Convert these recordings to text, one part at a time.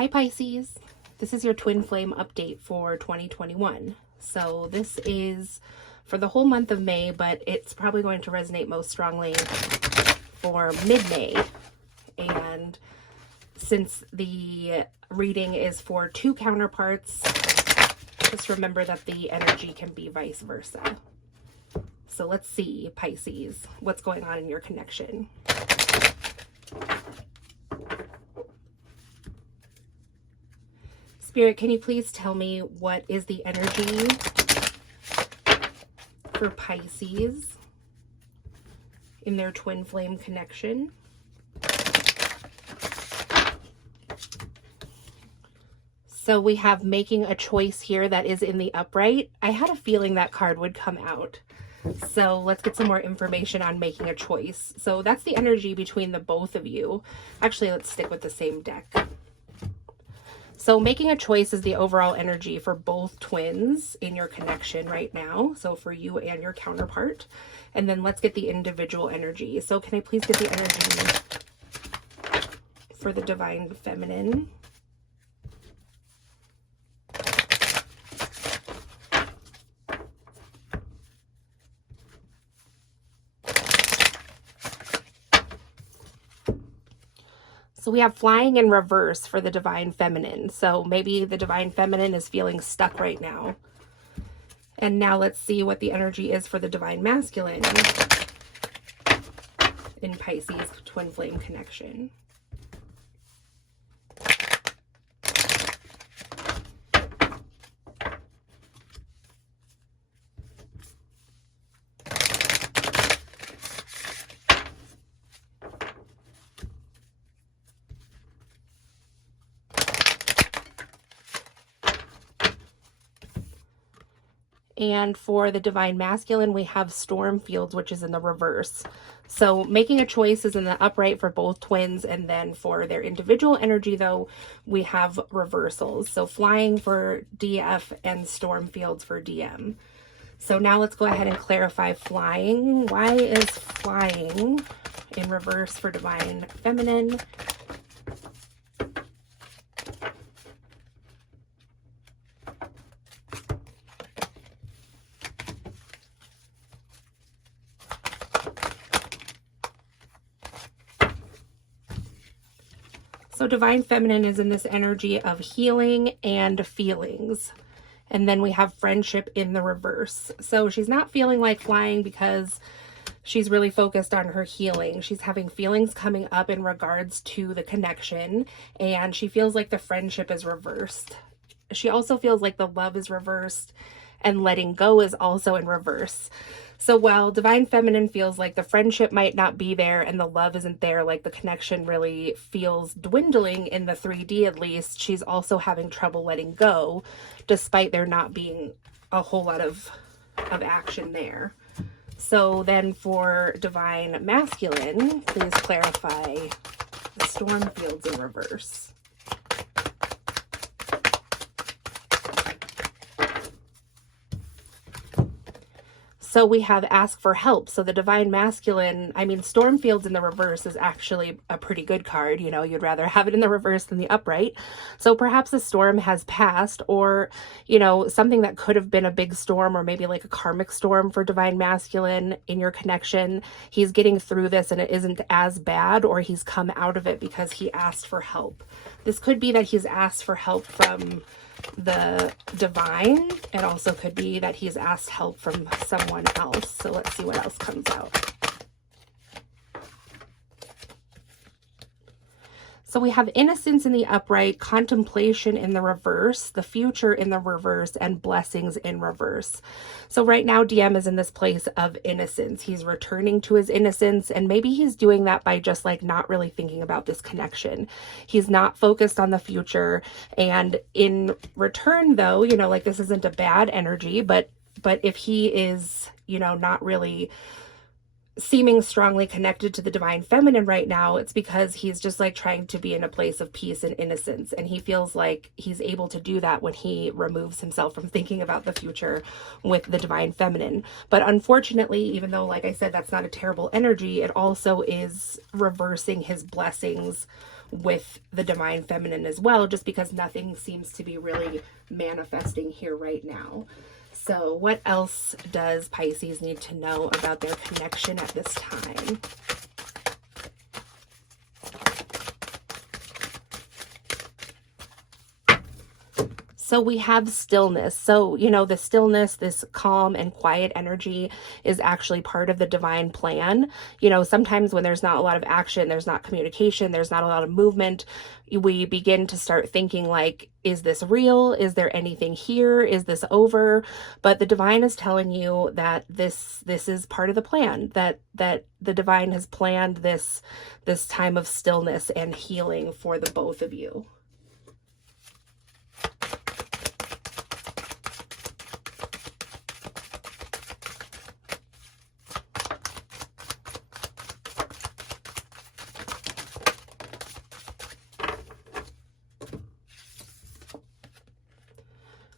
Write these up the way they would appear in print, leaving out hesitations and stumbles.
Hi Pisces, this is your twin flame update for 2021. So this is for the whole month of May, but it's probably going to resonate most strongly for mid-May. And since the reading is for two counterparts, just remember that the energy can be vice versa. So let's see, Pisces, what's going on in your connection. Spirit, can you please tell me what is the energy for Pisces in their twin flame connection? So we have making a choice here that is in the upright. I had a feeling that card would come out. So let's get some more information on making a choice. So that's the energy between the both of you. Actually, let's stick with the same deck. So making a choice is the overall energy for both twins in your connection right now. So for you and your counterpart. And then let's get the individual energy. So can I please get the energy for the divine feminine? So we have flying in reverse for the divine feminine. So maybe the divine feminine is feeling stuck right now. And now let's see what the energy is for the divine masculine in Pisces twin flame connection. And for the divine masculine, we have storm fields, which is in the reverse. So making a choice is in the upright for both twins. And then for their individual energy, though, we have reversals. So flying for DF and storm fields for DM. So now let's go ahead and clarify flying. Why is flying in reverse for divine feminine? So divine feminine is in this energy of healing and feelings. And then we have friendship in the reverse. So she's not feeling like flying because she's really focused on her healing. She's having feelings coming up in regards to the connection. And she feels like the friendship is reversed. She also feels like the love is reversed and letting go is also in reverse. So while divine feminine feels like the friendship might not be there and the love isn't there, like the connection really feels dwindling in the 3D at least, she's also having trouble letting go despite there not being a whole lot of action there. So then for divine masculine, please clarify the storm fields in reverse. So we have ask for help. So the divine masculine, I mean, storm fields in the reverse is actually a pretty good card. You know, you'd rather have it in the reverse than the upright. So perhaps the storm has passed, or, you know, something that could have been a big storm, or maybe like a karmic storm for divine masculine in your connection. He's getting through this and it isn't as bad, or he's come out of it because he asked for help. This could be that he's asked for help from the divine. It also could be that he's asked help from someone else. So let's see what else comes out. So we have innocence in the upright, contemplation in the reverse, the future in the reverse, and blessings in reverse. So right now, DM is in this place of innocence. He's returning to his innocence, and maybe he's doing that by just like not really thinking about this connection. He's not focused on the future. And in return, though, you know, like this isn't a bad energy, but if he is, you know, not really seeming strongly connected to the divine feminine right now, it's because he's just like trying to be in a place of peace and innocence, and he feels like he's able to do that when he removes himself from thinking about the future with the divine feminine. But unfortunately, even though, like I said, that's not a terrible energy, it also is reversing his blessings with the divine feminine as well, just because nothing seems to be really manifesting here right now. So what else does Pisces need to know about their connection at this time? So we have stillness. So, the stillness, this calm and quiet energy is actually part of the divine plan. Sometimes when there's not a lot of action, there's not communication, there's not a lot of movement, we begin to start thinking like, is this real? Is there anything here? Is this over? But the divine is telling you that this is part of the plan, that the divine has planned this time of stillness and healing for the both of you.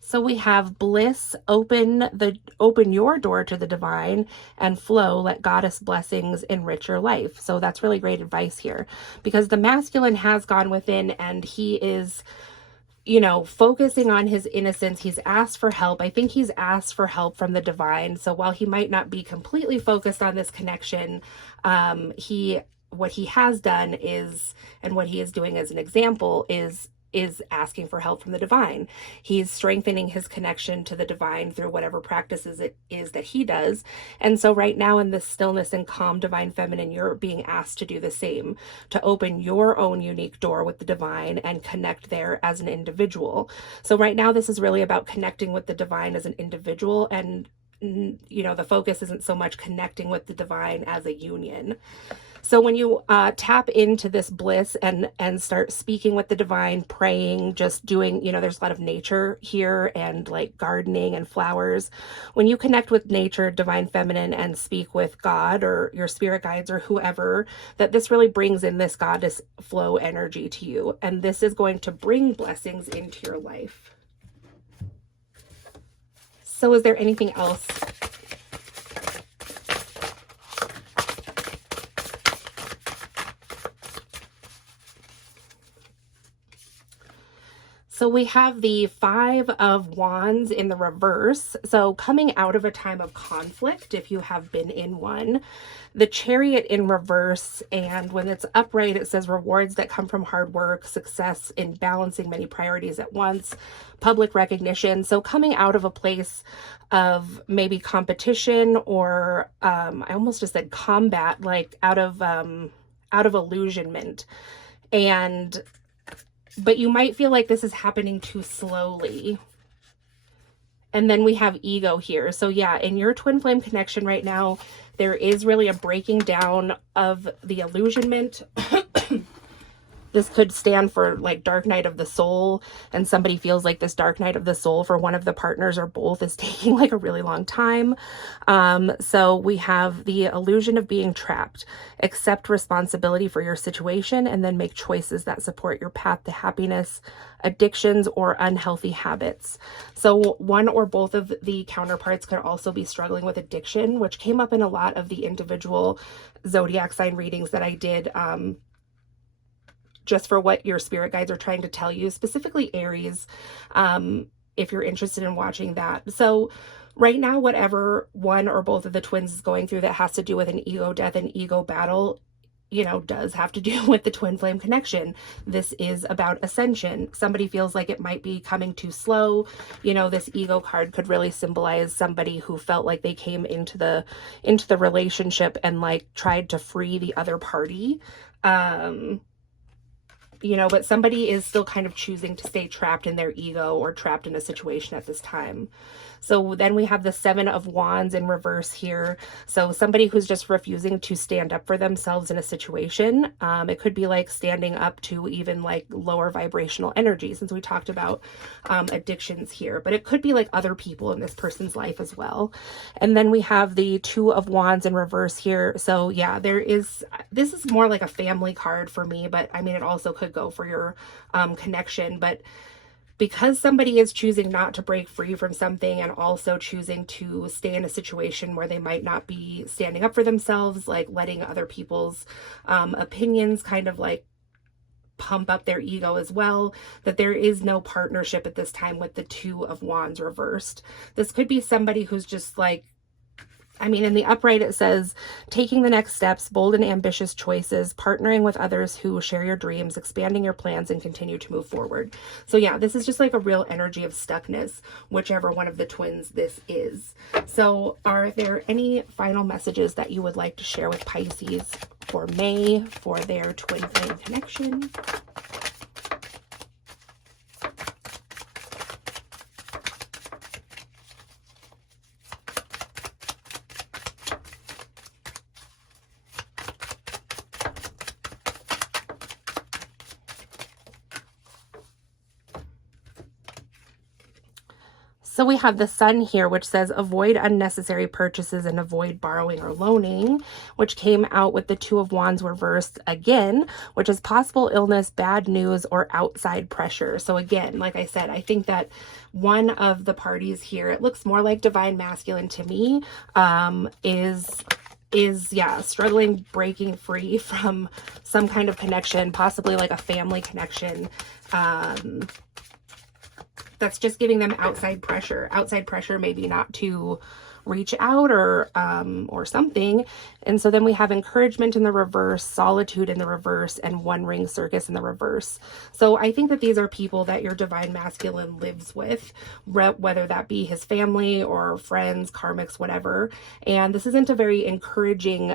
So we have bliss, open your door to the divine, and flow, let goddess blessings enrich your life. So that's really great advice here, because the masculine has gone within and he is, focusing on his innocence. He's asked for help. I think he's asked for help from the divine. So while he might not be completely focused on this connection, what he has done is, and what he is doing as an example is asking for help from the divine. He's strengthening his connection to the divine through whatever practices it is that he does. And so right now in this stillness and calm divine feminine, you're being asked to do the same, to open your own unique door with the divine and connect there as an individual. So right now this is really about connecting with the divine as an individual, and the focus isn't so much connecting with the divine as a union. So when you tap into this bliss and start speaking with the divine, praying, just doing, there's a lot of nature here and like gardening and flowers. When you connect with nature, divine feminine, and speak with God or your spirit guides or whoever, that this really brings in this goddess flow energy to you. And this is going to bring blessings into your life. So is there anything else? So we have the 5 of Wands in the reverse. So coming out of a time of conflict, if you have been in one, the Chariot in reverse, and when it's upright, it says rewards that come from hard work, success in balancing many priorities at once, public recognition. So coming out of a place of maybe competition or I almost just said combat, like out of illusionment. But you might feel like this is happening too slowly. And then we have ego here. So yeah, in your twin flame connection right now, there is really a breaking down of the illusionment. This could stand for like dark night of the soul, and somebody feels like this dark night of the soul for one of the partners or both is taking like a really long time. So we have the illusion of being trapped. Accept responsibility for your situation and then make choices that support your path to happiness, addictions, or unhealthy habits. So one or both of the counterparts could also be struggling with addiction, which came up in a lot of the individual zodiac sign readings that I did, just for what your spirit guides are trying to tell you, specifically Aries, if you're interested in watching that. So right now, whatever one or both of the twins is going through that has to do with an ego death and ego battle, does have to do with the twin flame connection. This is about ascension. Somebody feels like it might be coming too slow. This ego card could really symbolize somebody who felt like they came into the relationship and like tried to free the other party. But somebody is still kind of choosing to stay trapped in their ego or trapped in a situation at this time. So then we have the 7 of Wands in reverse here. So somebody who's just refusing to stand up for themselves in a situation. It could be like standing up to even like lower vibrational energy, since we talked about addictions here, but it could be like other people in this person's life as well. And then we have the 2 of Wands in reverse here. So yeah, this is more like a family card for me, but I mean, it also could go for your connection. But because somebody is choosing not to break free from something and also choosing to stay in a situation where they might not be standing up for themselves, like letting other people's opinions kind of like pump up their ego as well, that there is no partnership at this time with the Two of Wands reversed. This could be somebody who's just like, I mean, in the upright, it says taking the next steps, bold and ambitious choices, partnering with others who share your dreams, expanding your plans, and continue to move forward. So yeah, this is just like a real energy of stuckness, whichever one of the twins this is. So are there any final messages that you would like to share with Pisces for May for their twin flame connection? So we have the Sun here, which says avoid unnecessary purchases and avoid borrowing or loaning, which came out with the Two of Wands reversed again, which is possible illness, bad news, or outside pressure. So again, like I said, I think that one of the parties here, it looks more like divine masculine to me, is yeah, struggling, breaking free from some kind of connection, possibly like a family connection, that's just giving them outside pressure, maybe not to reach out or something. And so then we have encouragement in the reverse, solitude in the reverse, and one ring circus in the reverse. So I think that these are people that your divine masculine lives with, whether that be his family or friends, karmics, whatever. And this isn't a very encouraging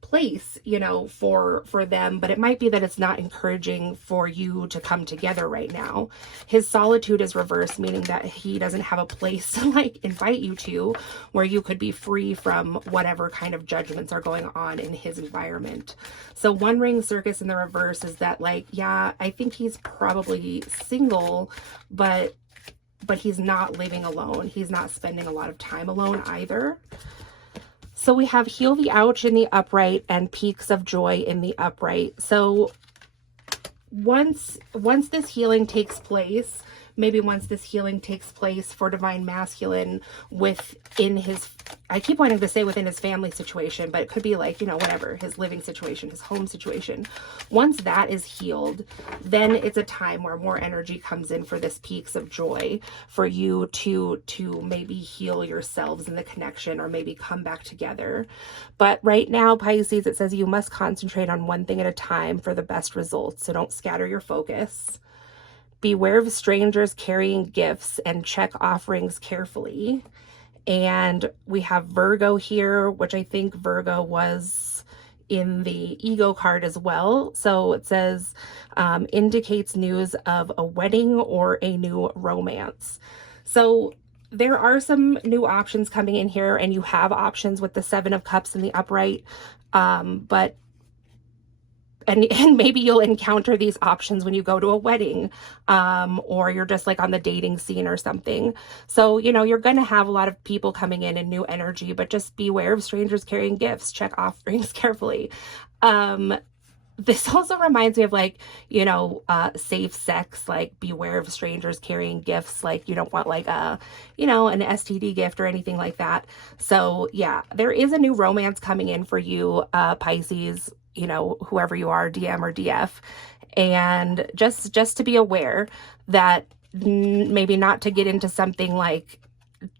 place, you know, for them, but it might be that it's not encouraging for you to come together right now. His solitude is reversed, meaning that he doesn't have a place to like invite you to where you could be free from whatever kind of judgments are going on in his environment. So one ring circus in the reverse is that like, yeah, I think he's probably single, but he's not living alone. He's not spending a lot of time alone either. So we have heal the ouch in the upright and peaks of joy in the upright. So once this healing takes place, maybe once this healing takes place for divine masculine within his, I keep wanting to say within his family situation, but it could be like, you know, whatever, his living situation, his home situation. Once that is healed, then it's a time where more energy comes in for this peaks of joy for you to maybe heal yourselves in the connection or maybe come back together. But right now, Pisces, it says you must concentrate on one thing at a time for the best results. So don't scatter your focus. Beware of strangers carrying gifts and check offerings carefully. And we have Virgo here, which I think Virgo was in the ego card as well. So it says indicates news of a wedding or a new romance. So there are some new options coming in here, and you have options with the Seven of Cups in the upright, but and maybe you'll encounter these options when you go to a wedding, or you're just like on the dating scene or something. So, you know, you're going to have a lot of people coming in and new energy, but just beware of strangers carrying gifts. Check offerings carefully. This also reminds me of like, you know, safe sex, like beware of strangers carrying gifts. Like you don't want like a, you know, an STD gift or anything like that. So yeah, there is a new romance coming in for you, Pisces, you know, whoever you are, DM or DF, and just to be aware that maybe not to get into something like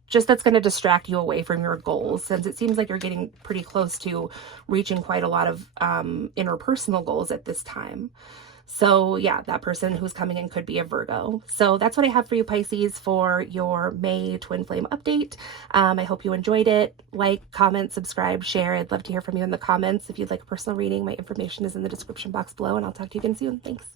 just that's going to distract you away from your goals, since it seems like you're getting pretty close to reaching quite a lot of interpersonal goals at this time. So yeah, that person who's coming in could be a Virgo. So that's what I have for you, Pisces, for your May twin flame update. I hope you enjoyed it. Like, comment, subscribe, share. I'd love to hear from you in the comments. If you'd like a personal reading, my information is in the description box below, and I'll talk to you again soon. Thanks.